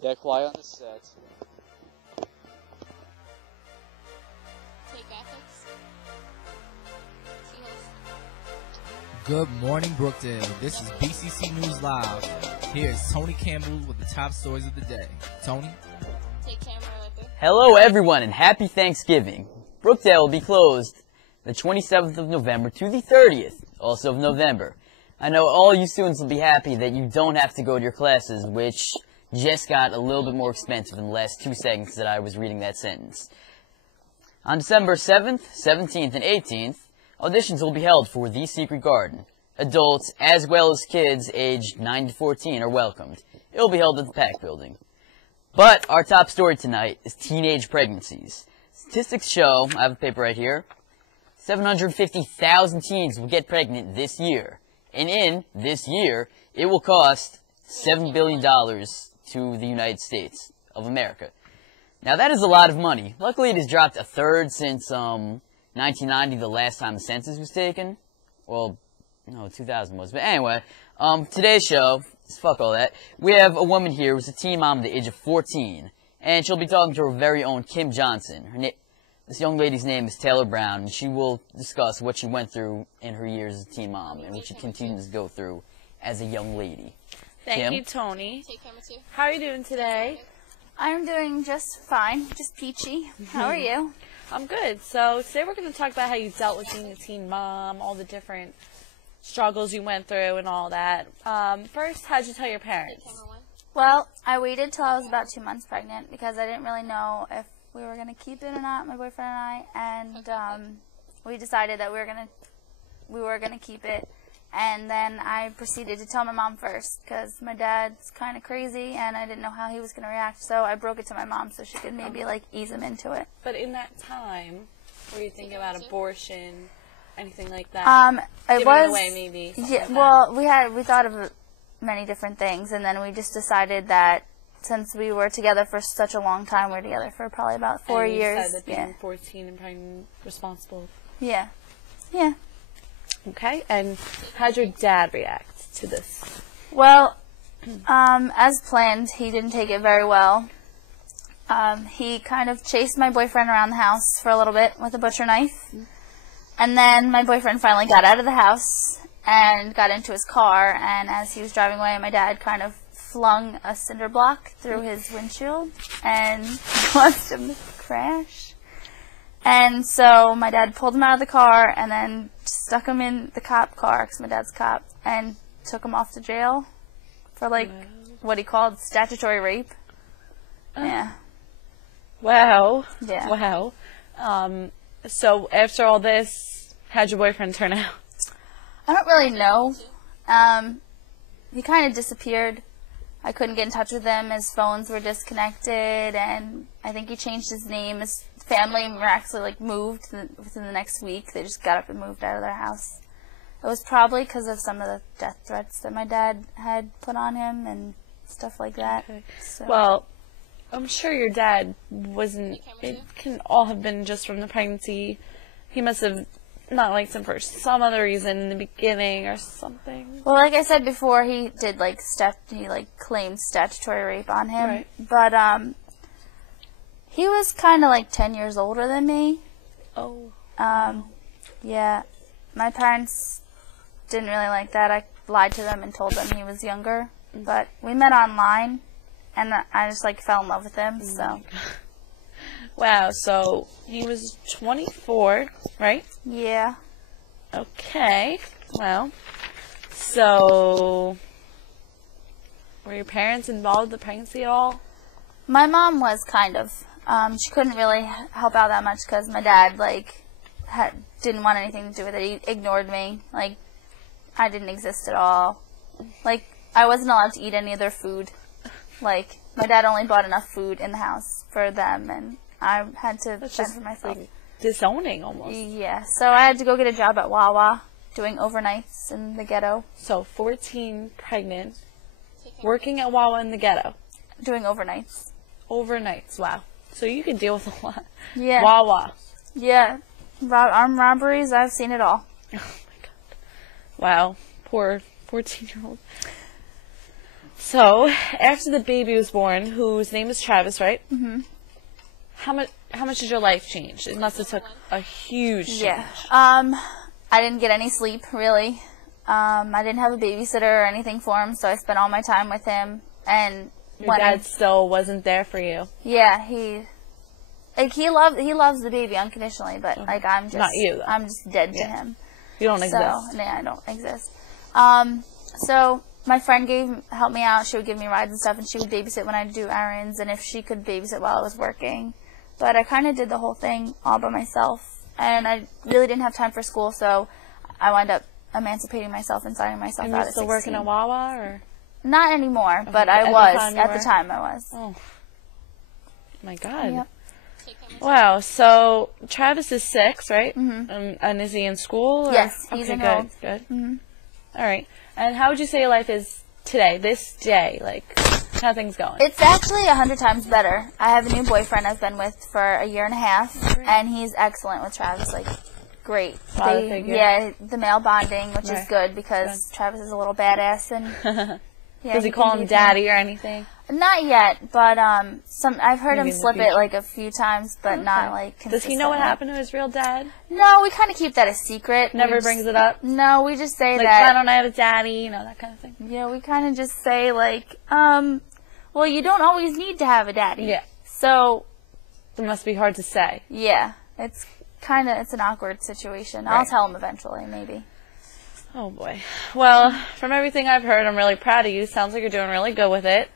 Yeah, quiet on the set. Take ethics. Good morning, Brookdale. This is BCC News Live. Here's Tony Campbell with the top stories of the day. Tony? Take camera right there. Hello, everyone, and happy Thanksgiving. Brookdale will be closed the 27th of November to the 30th, also of November. I know all you students will be happy that you don't have to go to your classes, which just got a little bit more expensive in the last 2 seconds that I was reading that sentence. On December 7th, 17th, and 18th, auditions will be held for The Secret Garden. Adults, as well as kids aged 9 to 14, are welcomed. It will be held at the PAC building. But our top story tonight is teenage pregnancies. Statistics show, I have a paper right here, 750,000 teens will get pregnant this year. And in this year, it will cost $7 billion to the United States of America. Now that is a lot of money. Luckily it has dropped a third since 1990, the last time the census was taken. Well, no, 2000 was. But anyway, today's show, fuck all that. We have a woman here who's a teen mom at the age of 14. And she'll be talking to her very own Kim Johnson. This young lady's name is Taylor Brown, and she will discuss what she went through in her years as a teen mom and what she continues to go through as a young lady. Thank you, Tony. Take camera too. How are you doing today? I'm doing just fine, just peachy. How are you? I'm good. So today we're going to talk about how you dealt with being a teen mom, all the different struggles you went through and all that. First, how'd you tell your parents? Well, I waited till I was about 2 months pregnant because I didn't really know if we were going to keep it or not, my boyfriend and I, and we decided that we were going to keep it. And then I proceeded to tell my mom first because my dad's kind of crazy and I didn't know how he was going to react. So I broke it to my mom so she could maybe like ease him into it. But in that time, were you thinking about abortion, anything like that? It Giving was it away maybe. Yeah. Like well, we thought of many different things, and then we just decided that since we were together for such a long time, we were together for probably about 4 and you years. Said that being 14 and pregnant, responsible. Yeah. Yeah. Okay, and how'd your dad react to this? Well, as planned, he didn't take it very well. He kind of chased my boyfriend around the house for a little bit with a butcher knife. And then my boyfriend finally got out of the house and got into his car. And as he was driving away, my dad kind of flung a cinder block through his windshield and caused him to crash. And so my dad pulled him out of the car and then stuck him in the cop car, because my dad's a cop, and took him off to jail for, like, what he called statutory rape. Yeah. Wow. Yeah. Wow. So after all this, how'd your boyfriend turn out? I don't really know. He kind of disappeared. I couldn't get in touch with him. His phones were disconnected, and I think he changed his name. His family miraculously like moved within the next week. They just got up and moved out of their house. It was probably because of some of the death threats that my dad had put on him and stuff like that. Okay. So. Well, I'm sure your dad wasn't, it can all have been just from the pregnancy. He must have not liked him for some other reason in the beginning or something. Well, like I said before, he did he claimed statutory rape on him. Right. But he was kind of like 10 years older than me. Oh. Yeah. My parents didn't really like that. I lied to them and told them he was younger. But we met online, and I just like fell in love with him. So. Wow. So he was 24, right? Yeah. Okay. Well. So were your parents involved in the pregnancy at all? My mom was kind of. She couldn't really help out that much because my dad didn't want anything to do with it. He ignored me. Like, I didn't exist at all. Like, I wasn't allowed to eat any of their food. Like, my dad only bought enough food in the house for them, and I had to fend for myself. Like disowning almost. Yeah, so I had to go get a job at Wawa, doing overnights in the ghetto. So 14, pregnant, working at Wawa in the ghetto. Doing overnights. Overnights, wow. So you can deal with a lot. Yeah. Wawa. Yeah. Armed robberies, I've seen it all. Oh my god. Wow. Poor 14-year-old. So, after the baby was born, whose name is Travis, right? Mm-hmm. How much did your life change? It must have took a huge change. Yeah. I didn't get any sleep, really. I didn't have a babysitter or anything for him, so I spent all my time with him. And Your dad still wasn't there for you. Yeah, he loves the baby unconditionally, but like I'm just Not you, though. I'm just dead to him. You don't So exist. yeah, I don't exist. So my friend helped me out. She would give me rides and stuff, and she would babysit when I'd do errands, and if she could babysit while I was working. But I kind of did the whole thing all by myself, and I really didn't have time for school, so I wound up emancipating myself and signing myself And out you're at still 16. working at Wawa, or? Not anymore, but at I the was. time you At were? the time I was. Oh. My God. Yep. Wow. So Travis is 6, right? Mhm. And is he in school? Or? Yes, he's okay, enrolled. Good. Mhm. All right. And how would you say your life is today, this day? Like, how things going? It's actually 100 times better. I have a new boyfriend I've been with for a year and a half, and he's excellent with Travis. Like, great. Father figure. Yeah, the male bonding, which is Right. good because Travis is a little badass. And yeah, Does he call him daddy or anything? Not yet, but I've heard Maybe him in the slip it future. like a few times, but not like Does he know what consistently. happened to his real dad? No, we kind of keep that a secret. Never We brings just- it up? No, we just say Like, that. I don't have a daddy, you know, that kind of thing. Yeah, we kind of just say like, well, you don't always need to have a daddy. Yeah. So, It must be hard to say. yeah, it's an awkward situation. I'll Right. tell him eventually, maybe. Oh, boy. Well, from everything I've heard, I'm really proud of you. Sounds like you're doing really good with it.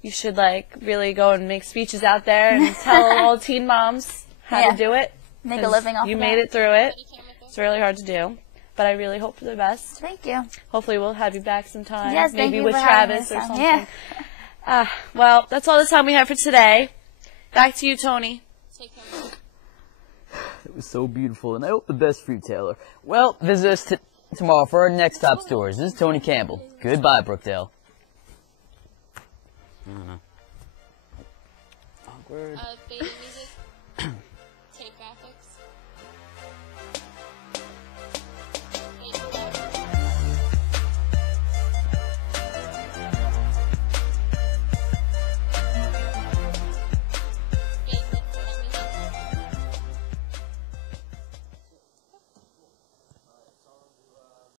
You should, like, really go and make speeches out there and tell all teen moms how Yeah. to do it. Make a 'Cause living off you of made that. it through it. It's really hard to do. But I really hope for the best. Thank you. Hopefully we'll have you back sometime. Yes, thank Maybe you with for having Travis me or sometime. something. Yeah. Well, that's all the time we have for today. Back to you, Tony. Take care. It was so beautiful, and I hope the best for you, Taylor. Well, visit us tomorrow for our next top stories. This is Tony Campbell. Goodbye, Brookdale. I don't know. Awkward. Baby.